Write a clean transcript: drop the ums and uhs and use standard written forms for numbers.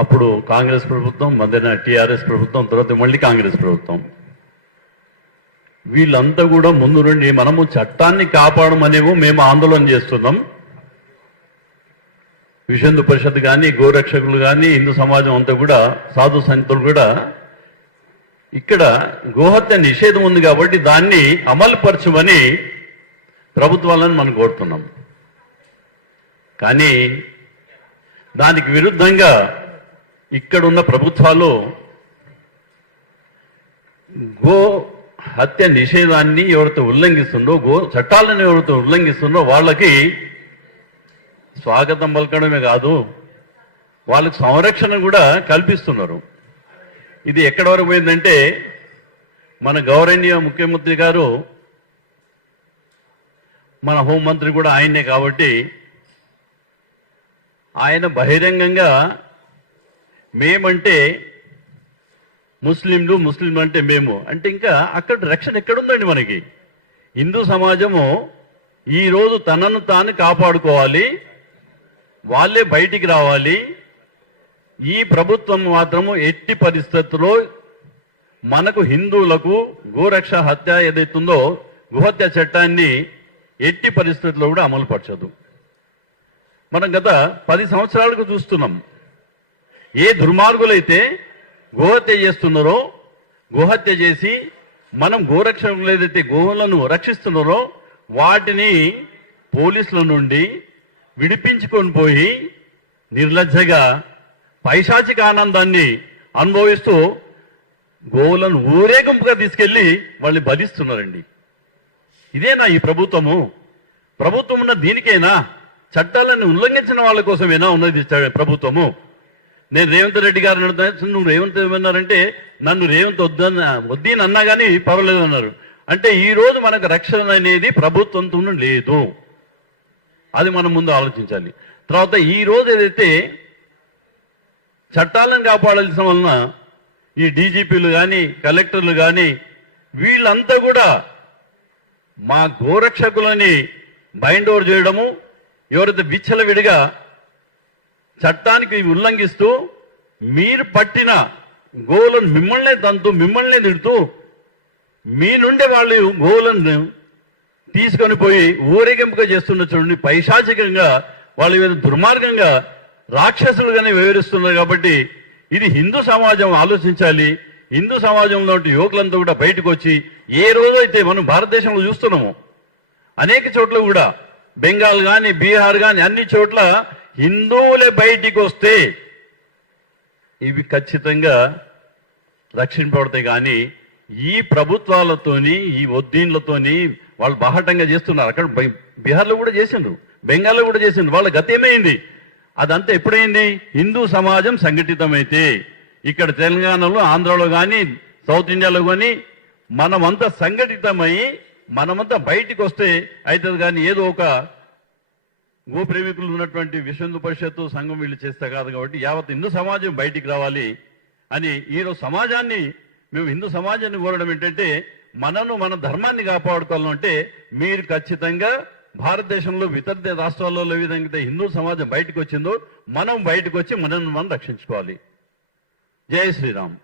అప్పుడు కాంగ్రెస్ ప్రభుత్వం, మధ్యన టీఆర్ఎస్ ప్రభుత్వం, తర్వాత మళ్ళీ కాంగ్రెస్ ప్రభుత్వం. వీళ్ళంతా కూడా ముందు నుండి మనము చట్టాన్ని కాపాడమనేమో మేము ఆందోళన చేస్తున్నాం. విశ్వ హిందూ పరిషత్ కానీ, గోరక్షకులు కానీ, హిందూ సమాజం అంతా కూడా, సాధు సంతులు కూడా ఇక్కడ గోహత్య నిషేధం ఉంది కాబట్టి దాన్ని అమలుపరచమని ప్రభుత్వాలను మనం కోరుతున్నాం. కానీ దానికి విరుద్ధంగా ఇక్కడున్న ప్రభుత్వాలు గో హత్య నిషేధాన్ని ఎవరైతే ఉల్లంఘిస్తుందో, గో చట్టాలను ఎవరైతే ఉల్లంఘిస్తుందో వాళ్ళకి స్వాగతం పలకడమే కాదు, వాళ్ళకి సంరక్షణ కూడా కల్పిస్తున్నారు. ఇది ఎక్కడి వరకు పోయిందంటే, మన గౌరవనీయ ముఖ్యమంత్రి గారు, మన హోంమంత్రి కూడా ఆయనే కాబట్టి ఆయన బహిరంగంగా మేమంటే ముస్లింలు, ముస్లింలు అంటే మేము అంటే, ఇంకా అక్కడ రక్షణ ఎక్కడుందండి మనకి? హిందూ సమాజము ఈరోజు తనను తాను కాపాడుకోవాలి, వాళ్ళే బయటికి రావాలి. ఈ ప్రభుత్వం మాత్రము ఎట్టి పరిస్థితుల్లో మనకు హిందువులకు గోరక్ష హత్య ఏదైతుందో గోహత్య చట్టాన్ని ఎట్టి పరిస్థితుల్లో కూడా అమలుపరచదు. మనం గత 10 సంవత్సరాలకు చూస్తున్నాం. ఏ దుర్మార్గులైతే గోహత్య చేస్తున్నారో, గోహత్య చేసి మనం గోరక్షకులు ఏదైతే గోవులను రక్షిస్తున్నారో వాటిని పోలీసుల నుండి విడిపించుకొని పోయి నిర్లజ్జగా పైశాచిక ఆనందాన్ని అనుభవిస్తూ గోవులను ఊరేగింపుగా తీసుకెళ్లి వాళ్ళని బలిస్తున్నారండి. ఇదేనా ఈ ప్రభుత్వము? ప్రభుత్వం ఉన్న దీనికైనా, చట్టాలను ఉల్లంఘించిన వాళ్ళ కోసమేనా ఉన్నది ప్రభుత్వము? నేను రేవంత్ రెడ్డి గారిని అడుగుతాను, నువ్వు రేవంత్ ఏమన్నారంటే, నన్ను రేవంత్ వద్దని అన్నా కానీ పర్వాలేదు అన్నారు. అంటే ఈ రోజు మనకు రక్షణ అనేది ప్రభుత్వంతో లేదు. అది మనం ముందు ఆలోచించాలి. తర్వాత ఈ రోజు ఏదైతే చట్టాలను కాపాడాల్సిన వలన ఈ డీజీపీలు కానీ, కలెక్టర్లు కానీ వీళ్ళంతా కూడా మా గోరక్షకులని బైండ్ ఓవర్ చేయడము, ఎవరైతే విచ్చలవిడిగా చట్టానికి ఉల్లంఘిస్తూ మీరు పట్టిన గోవులను మిమ్మల్నే తంతూ, మిమ్మల్నే తిడుతూ, మీ నుండే వాళ్ళు గోవులను తీసుకొని పోయి ఊరేగింపుగా చేస్తున్న చూడండి, పైశాచికంగా వాళ్ళ మీద దుర్మార్గంగా రాక్షసులుగానే వివరిస్తున్నారు. కాబట్టి ఇది హిందూ సమాజం ఆలోచించాలి. హిందూ సమాజంలో యువకులంతా కూడా బయటకు వచ్చి, ఏ రోజైతే మనం భారతదేశంలో చూస్తున్నాము అనేక చోట్ల కూడా, బెంగాల్ కానీ, బీహార్ కానీ అన్ని చోట్ల హిందువులే బయటికి వస్తే ఇవి ఖచ్చితంగా రక్షింపబడతాయి. కానీ ఈ ప్రభుత్వాలతోని, ఈ ఒద్దీన్లతోని వాళ్ళు బాహటంగా చేస్తున్నారు. అక్కడ బీహార్లో కూడా చేసిండ్రు, బెంగాల్లో కూడా చేసిండ్రు. వాళ్ళ గత ఏమైంది? అదంతా ఎప్పుడైంది? హిందూ సమాజం సంఘటితమైతే, ఇక్కడ తెలంగాణలో, ఆంధ్రాలో కానీ, సౌత్ ఇండియాలో కానీ మనమంతా సంఘటితమై మనమంతా బయటికి వస్తే అవుతుంది. కానీ ఏదో ఒక గో ప్రేమికులు ఉన్నటువంటి విశ్వ హిందూ పరిషత్తు సంఘం వీళ్ళు చేస్తే కాదు. కాబట్టి యావత్ హిందూ సమాజం బయటికి రావాలి అని ఈరోజు సమాజాన్ని, మేము హిందూ సమాజాన్ని కోరడం ఏంటంటే, మనను, మన ధర్మాన్ని కాపాడుకోవాలంటే మీరు ఖచ్చితంగా భారతదేశంలో ఇతర రాష్ట్రాల్లో ఏ విధంగా హిందూ సమాజం బయటకు వచ్చిందో మనం బయటకు వచ్చి మనల్ని మనం రక్షించుకోవాలి. జై శ్రీరామ్.